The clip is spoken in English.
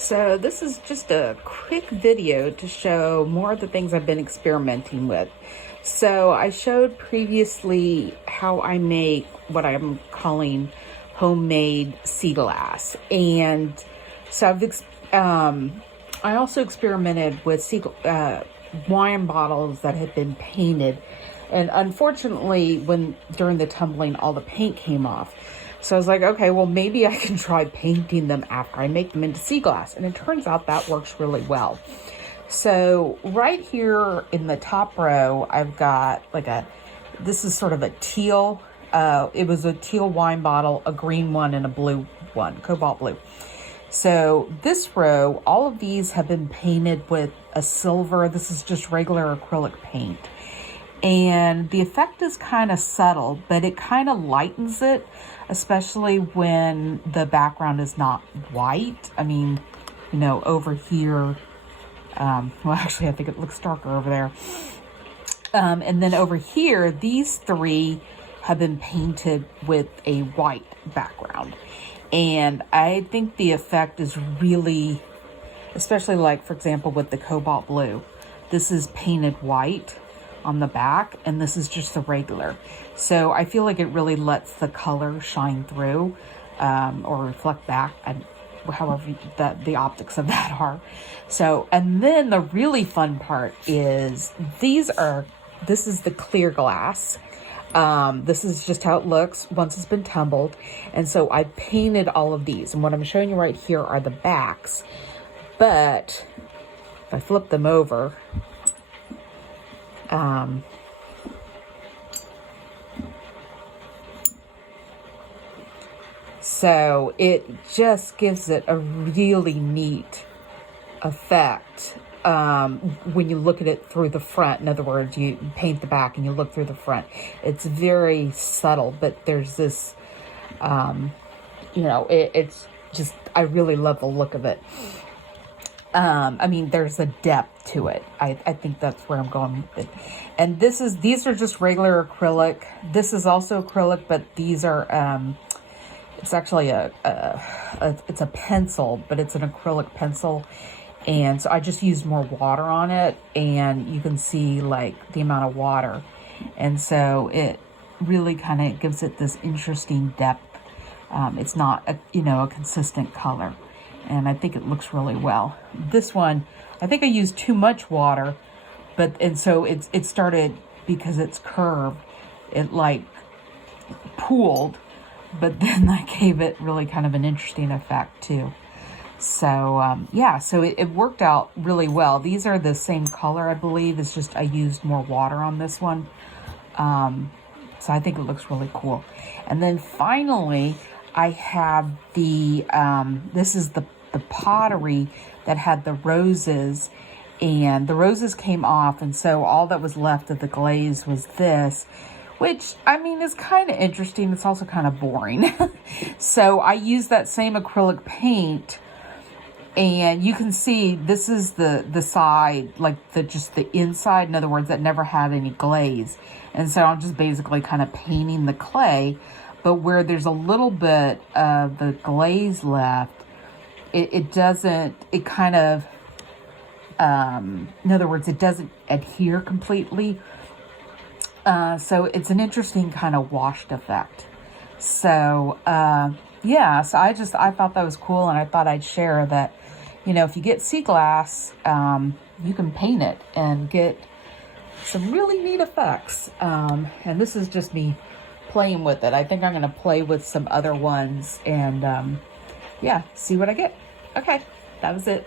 So this is just a quick video to show more of the things I've been experimenting with. So I showed previously how I make what I'm calling homemade sea glass. And so I also experimented with wine bottles that had been painted. And unfortunately, during the tumbling, all the paint came off. So I was like, okay, well, maybe I can try painting them after I make them into sea glass. And it turns out that works really well. So right here in the top row, I've got this is sort of a teal, it was a teal wine bottle, a green one, and a blue one, cobalt blue. So this row, all of these have been painted with a silver. This is just regular acrylic paint. And the effect is kind of subtle, but it kind of lightens it, especially when the background is not white. I mean, over here, well, actually, I think it looks darker over there. And then over here, these three have been painted with a white background. And I think the effect is really, especially like, for example, with the cobalt blue, this is painted white on the back, and this is just the regular. So I feel like it really lets the color shine through or reflect back, and however the optics of that are. So, and then the really fun part is this is the clear glass. This is just how it looks once it's been tumbled. And so I painted all of these, and what I'm showing you right here are the backs. But if I flip them over, so it just gives it a really neat effect when you look at it through the front. In other words, you paint the back and you look through the front. It's very subtle, but there's this, it's just, I really love the look of it. I mean, there's a depth to it. I think that's where I'm going with it. And these are just regular acrylic. This is also acrylic, but these are, it's actually it's a pencil, but it's an acrylic pencil. And so I just used more water on it, and you can see like the amount of water. And so it really kind of gives it this interesting depth. It's not a consistent color. And I think it looks really well. This one, I think I used too much water, and so it started, because it's curved, it like pooled, but then that gave it really kind of an interesting effect too. So yeah, so it worked out really well. These are the same color, I believe. It's just I used more water on this one. So I think it looks really cool. And then finally, I have this is the pottery that had the roses, and the roses came off, and so all that was left of the glaze was this, which, I mean, is kind of interesting. It's also kind of boring. So I used that same acrylic paint, and you can see this is the side, like just the inside, in other words, that never had any glaze. And so I'm just basically kind of painting the clay, but where there's a little bit of the glaze left, it doesn't, it kind of, in other words, it doesn't adhere completely. So it's an interesting kind of washed effect. So, yeah, so I thought that was cool, and I thought I'd share that, if you get sea glass, you can paint it and get some really neat effects. And this is just me playing with it. I think I'm going to play with some other ones and, yeah, see what I get. Okay, that was it.